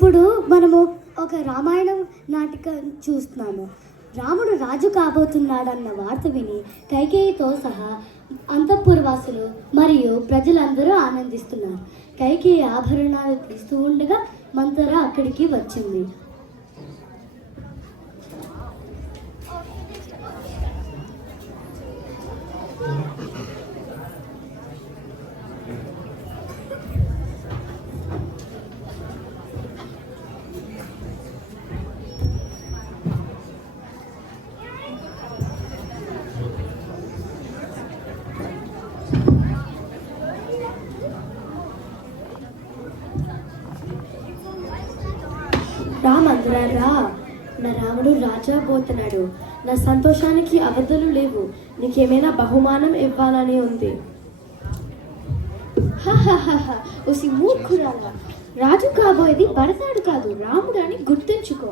ఇప్పుడు మనము ఒక రామాయణం నాటిక చూస్తున్నాము. రాముడు రాజు కాబోతున్నాడన్న వార్త విని కైకేయితో సహా అంతఃపురవాసులు మరియు ప్రజలందరూ ఆనందిస్తున్నారు. కైకేయి ఆభరణాలు తీస్తూ ఉండగా మంతర అక్కడికి వచ్చింది. రా, నా రాముడు రాజా పోతున్నాడు. నా సంతోషానికి అవధులు లేవు. నీకేమైనా బహుమానం ఇవ్వాలని ఉంది. ఓసి మూర్ఖురాలా, రాజు కాబోయేది భరతాడు కాదు, రాముడు అని గుర్తుంచుకో.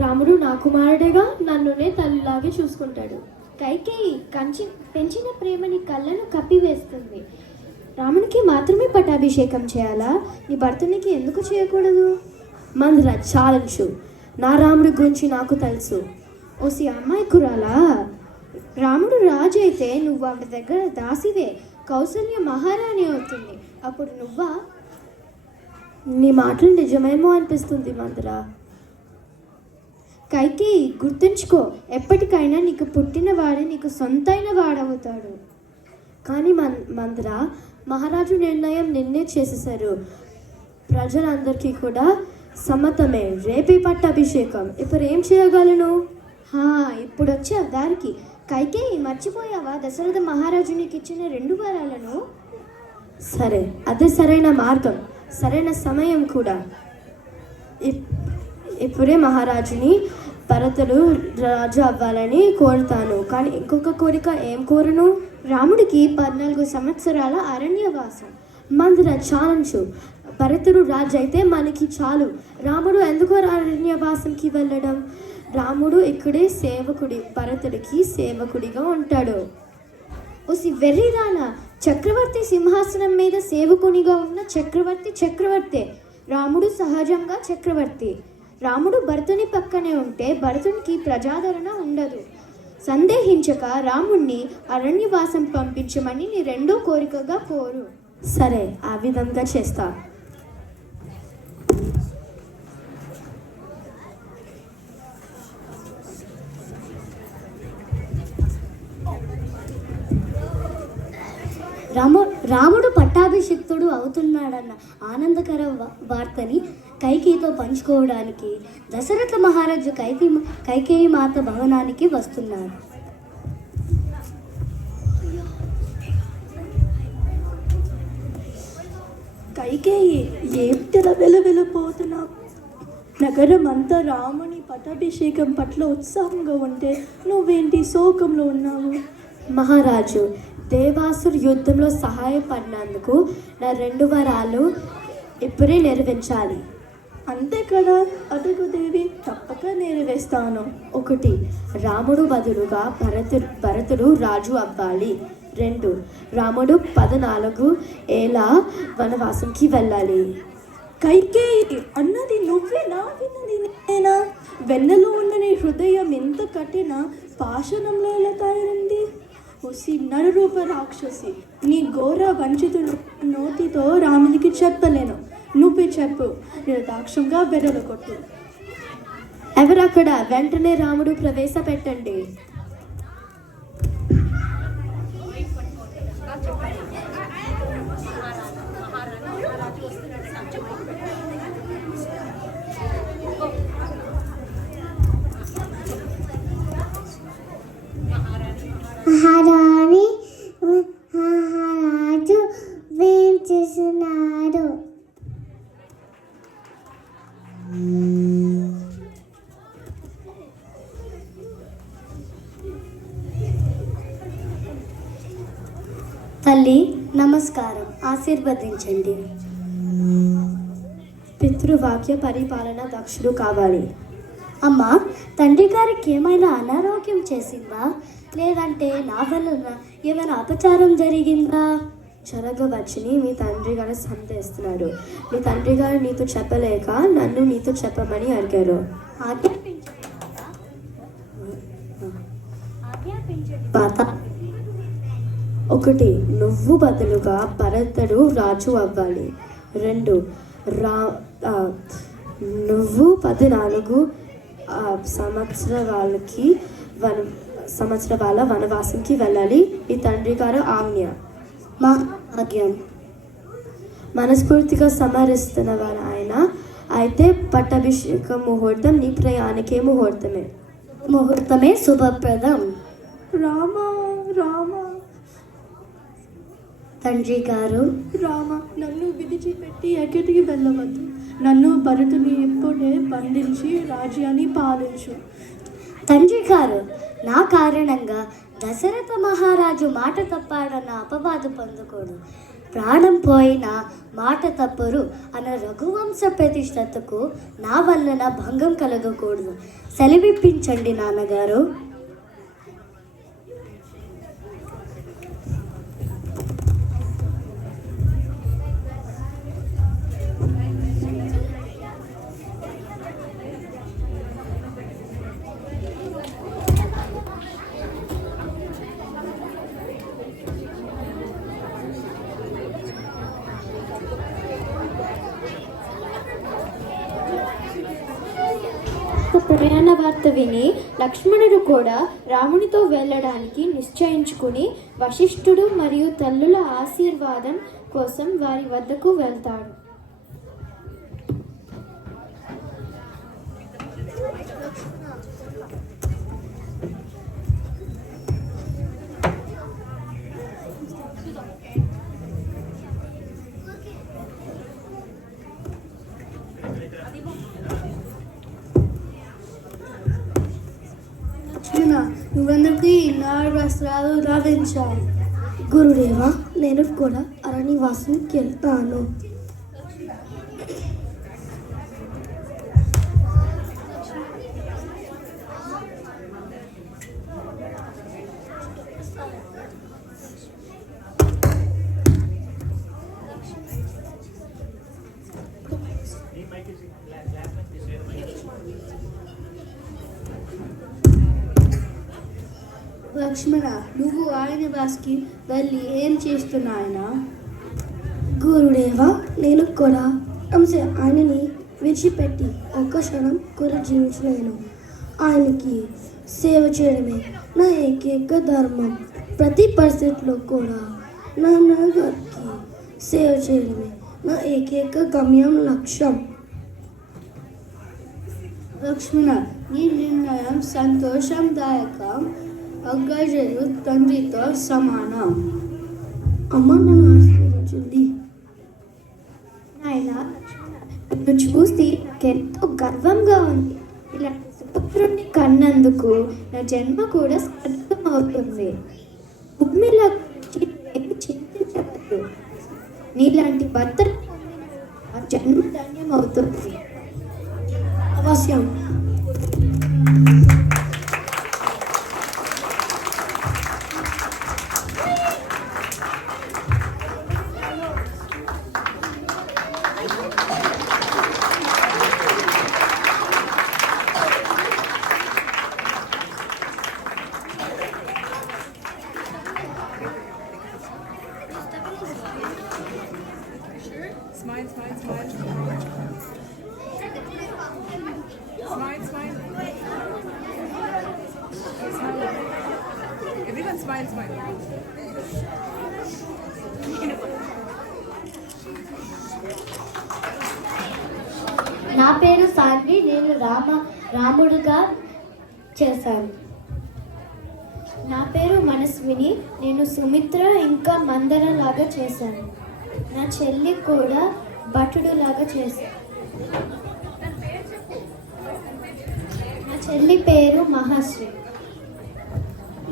రాముడు నా కుమారుడేగా, నన్నునే తల్లిలాగే చూసుకుంటాడు. కైకేయి పెంచిన ప్రేమని కళ్ళను కప్పివేస్తుంది. రామునికి మాత్రమే పట్టాభిషేకం చేయాలా? నీ భర్తనికి ఎందుకు చేయకూడదు? మందర ఛాలెంజ్. నా రాముడి గురించి నాకు తెలుసు. ఓసి అమ్మాయికురాలా, రాముడు రాజు అయితే నువ్వు ఆవిడ దగ్గర దాసివే. కౌసల్య మహారాణి అవుతుంది. అప్పుడు నువ్వా? నీ మాటలు నిజమేమో అనిపిస్తుంది మందర. కైకేయి గుర్తుంచుకో, ఎప్పటికైనా నీకు పుట్టిన వాడే నీకు సొంతైన వాడవుతాడు. కానీ మందర, మహారాజు నిర్ణయం నిన్నే చేసేశారు. ప్రజలందరికీ కూడా సమ్మతమే. రేపే పట్టాభిషేకం. ఇప్పుడు ఏం చేయగలను? ఇప్పుడు వచ్చా దారికి. కైకేయి, మర్చిపోయావా దశరథ మహారాజు నీకు ఇచ్చిన 2 వరాలను? సరే, అదే సరైన మార్గం, సరైన సమయం కూడా. ఇప్పుడే మహారాజుని భరతుడు రాజు అవ్వాలని కోరుతాను. కానీ ఇంకొక కోరిక ఏం కోరును? రాముడికి 14 సంవత్సరాల అరణ్యవాసం. మందర ఛాలెంజ్. భరతుడు రాజు అయితే మనకి చాలు. రాముడు ఎందుకు అరణ్యవాసంకి వెళ్ళడం? రాముడు ఇక్కడే భరతుడికి సేవకుడిగా ఉంటాడు. ఓసి వెర్రిరానా, చక్రవర్తి సింహాసనం మీద సేవకునిగా ఉన్న చక్రవర్తే. రాముడు సహజంగా చక్రవర్తి. రాముడు భరతుని పక్కనే ఉంటే భరతునికి ప్రజాదరణ ఉండదు. సందేహించక రాముణ్ణి అరణ్యవాసం పంపించమని నీ 2వ కోరికగా కోరు. సరే, ఆ విధంగా చేస్తా. రాముడు పట్టాభిషిక్తుడు అవుతున్నాడన్న ఆనందకర వార్తని కైకేయితో పంచుకోవడానికి దశరథ మహారాజు కైకేయి మాత భవనానికి వస్తున్నారు. కైకేయి, ఏమిటిలా వెలువెలిపోతున్నావు? నగరం అంతా రాముని పట్టాభిషేకం పట్ల ఉత్సాహంగా ఉంటే నువ్వేంటి శోకంలో ఉన్నావు? మహారాజు, దేవాసురు యుద్ధంలో సహాయపడినందుకు నా 2 వరాలు ఇప్పుడే నెరవేర్చాలి. అంతే కదా, అడుగు దేవి, తప్పక నెరవేర్స్తాను. 1, రాముడు బదులుగా భరతుడు రాజు అవ్వాలి. 2, రాముడు 14 ఏళ్ళ వనవాసంకి వెళ్ళాలి. కైకేయి, అన్నది నువ్వేనా? విన్నది నేనా? వెన్నెలో ఉన్న నీ హృదయం ఎంత కఠిన పాషాణంలో ఎలా తయారైంది? ఓసి నరరూప రాక్షసి, నీ ఘోర వంచితుడు నోటితో రాముడికి చెప్పలేను. నువ్వే చెప్పు, నిర్దాక్షంగా బెడలు కొట్టు. ఎవరక్కడ? వెంటనే రాముడు ప్రవేశపెట్టండి. మహారాజు ఏం చేస్తున్నాడు? తల్లి నమస్కారం, ఆశీర్వదించండి. పితృవాక్య పరిపాలన దక్షుడు కావాలి. అమ్మా, తండ్రి గారికి ఏమైనా అనారోగ్యం చేసిందా? లేదంటే నా వలన ఏమైనా అపచారం జరిగిందా? చెరగవచ్చని మీ తండ్రి గారు సందేస్తున్నాడు. మీ తండ్రి గారు నీతో చెప్పలేక నన్ను నీతో చెప్పమని అడిగారు. పాత 1 నువ్వు బదులుగా భరతుడు రాజు అవ్వాలి. 2 నువ్వు 14 సంవత్సరాల వనవాసంకి వెళ్ళాలి. ఈ తండ్రి గారు ఆజ్ఞ. మా ఆజ్ఞం. మనస్ఫూర్తిగా సమరిస్తున్నవారు ఆయన. అయితే పట్టాభిషేక ముహూర్తం నీ ప్రయాణికే ముహూర్తమే శుభప్రదం. రామ రామ తండ్రి గారు, రామ, నన్ను విడిచిపెట్టి ఎక్కడికి వెళ్ళవద్దు. నన్ను భరతుని ఇప్పుడే బంధించి రాజ్యాన్ని పాలించు. తండ్రి గారు, నా కారణంగా దశరథ మహారాజు మాట తప్పాడన్న అపవాదు పొందకూడదు. ప్రాణం పోయినా మాట తప్పరు అన్న రఘువంశ ప్రతిష్టతకు నా వలన భంగం కలగకూడదు. సెలవిప్పించండి నాన్నగారు. ప్రయాణ వార్త విని లక్ష్మణుడు కూడా రామునితో వెళ్ళడానికి నిశ్చయించుకుని వశిష్ఠుడు మరియు తల్లుల ఆశీర్వాదం కోసం వారి వద్దకు వెళ్తాడు. నువ్వెందుకు ఈ నాడు వస్త్రాలు ధరించాలి? గురుదేవా, నేను కూడా అరణ్యవాసానికి వెళ్తాను. లక్ష్మణ, నువ్వు అరణ్యవాసానికి వెళ్ళి ఏం చేస్తున్నాయన? గురుదేవా, నేను కూడా ఆయనని విడిచిపెట్టి ఒక్క క్షణం కూడా జీవించలేను. ఆయనకి సేవ చేయడమే నా ఏకైక ధర్మం. ప్రతి పరిస్థితిలో కూడా నాన్నగారికి సేవ చేయడమే నా ఏకైక గమ్యం, లక్ష్యం. లక్ష్మణ, నీ నిర్ణయం సంతోషందాయకం. అగ్రజుడు తండ్రితో సమానం. అమ్మ నన్ను ఆశీర్వదించింది. నాయన, నిన్ను చూసి నాకెంతో గర్వంగా ఉంది. ఇలాంటి సుపుత్రుడిని కన్నందుకు నా జన్మ కూడా సార్థకమవుతుంది. భూమిలో ఏమి చింతించవద్దు. నీలాంటి భర్తను ఆ జన్మ ధన్యం అవుతుంది. అవశ్యం. Smile, smile, smile. Smile, smile. Smile. Everyone smile, smile. నా పేరు సాన్వి. నేను రాముడుగా చేశాను. నా పేరు మనస్విని. నేను సుమిత్ర ఇంకా మందరలాగా చేశాను. నా చెల్లి కూడా భటుడులాగా చేశాను. నా చెల్లి పేరు మహాశ్రీ.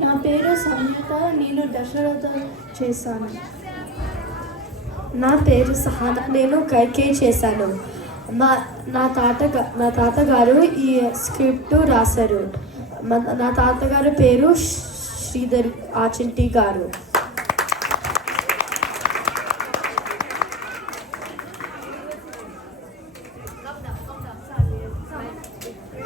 నా పేరు సంయుత. నేను దశరథ చేశాను. నా పేరు సహాన. నేను కైకేయి చేశాను. నా తాతగారు ఈ స్క్రిప్ట్ రాశారు. నా తాతగారి పేరు శ్రీధర్ ఆచంటి గారు.